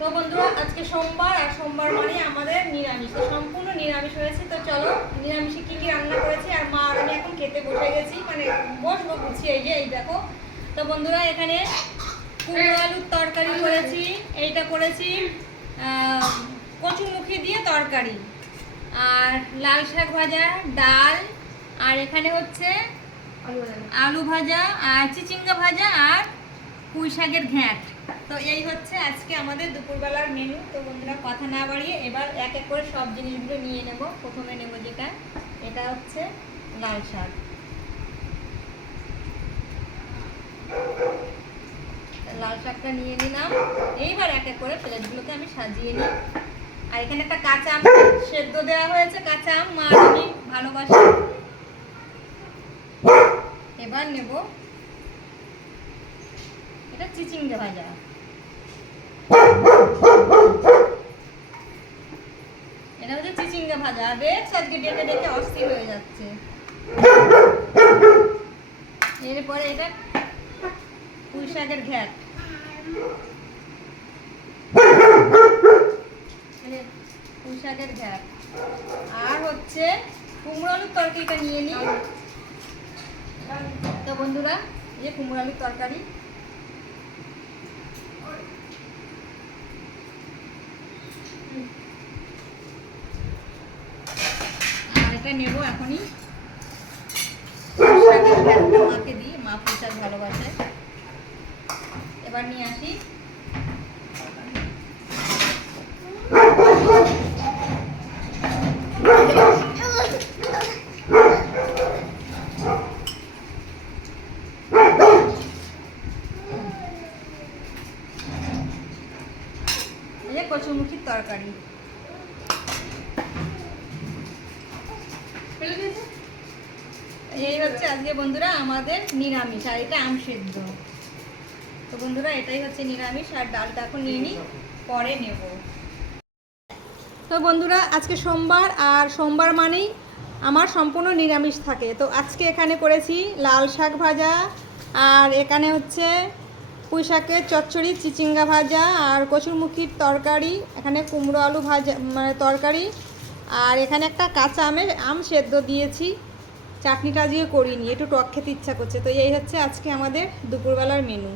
তো বন্ধুরা আজকে সোমবার, আর সোমবার মানে আমাদের নিরামিষ, তো সম্পূর্ণ নিরামিষ হয়েছে। তো চলো নিরামিষে কি কি রান্না করেছি, আর মা আর আমি এখন খেতে বসে গেছি, মানে বসবো গুছিয়ে। এই দেখো। তো বন্ধুরা এখানে কুমড়ো আলুর তরকারি করেছি, এইটা করেছি কচুরমুখী দিয়ে তরকারি, আর লাল শাক ভাজা, ডাল, আর এখানে হচ্ছে আলু ভাজা আর চিচিঙ্গা ভাজা আর পুঁই শাকের ঘ্যাঁট। তো এই হচ্ছে আজকে আমাদের দুপুরবেলার মেনু। তো বন্ধুরা কথা না বাড়িয়ে এবার এক এক করে সব জিনিসগুলো নিয়ে নেব। প্রথমে নেব যেটা, এটা হচ্ছে লাল শাক। লাল শাকটা নিয়ে নিলাম। এইবার এক এক করে প্লেটগুলোতে আমি সাজিয়ে নিই। আর এখানে একটা কাঁচা আম সেদ্ধ দেওয়া হয়েছে, কাঁচা আম মা আমি ভালোবাসি। এবার নেব এটা চিচিঙ্গা ভাজা। এটা হচ্ছে চিচিঙ্গা ভাজা। দেখছ আজকে ডেকে ডেকে অস্থির হয়ে যাচ্ছে। এরপরে এটা পুঁই শাকের ঘ্যাঁট, পুঁই শাকের ঘ্যাঁট। আর হচ্ছে কুমড়ো আলুর তরকারিটা নিয়ে নিই। তো বন্ধুরা এই যে কুমড়ো আলুর তরকারি, আর এটা নেবো এখনই। শাকের ঘ্যাঁটটা মাকে দিই, মা পুঁই শাক ভালোবাসে। এবার নিয়ে আসি কচুরমুখির তরকারি। এই হচ্ছে আজকে বন্ধুরা আমাদের নিরামিষ, আর এটা আম সেদ্ধ। তো বন্ধুরা এটাই হচ্ছে নিরামিষ, আর ডালটা এখন নিয়ে নিই, পরে নেব। তো বন্ধুরা আজকে সোমবার, আর সোমবার মানেই আমার সম্পূর্ণ নিরামিষ থাকে। তো আজকে এখানে করেছি লাল শাক ভাজা, আর এখানে হচ্ছে পুঁই শাকের চচ্চড়ি, চিচিঙ্গা ভাজা, আর কচুরমুখির তরকারি, এখানে কুমড়ো আলু ভাজা মানে তরকারি, আর এখানে একটা কাঁচা আম সেদ্ধ দিয়েছি। চাটনিটা আজকে করিনি, একটু টক খেতে ইচ্ছা করছে। তো এই হচ্ছে আজকে আমাদের দুপুরবেলার মেনু।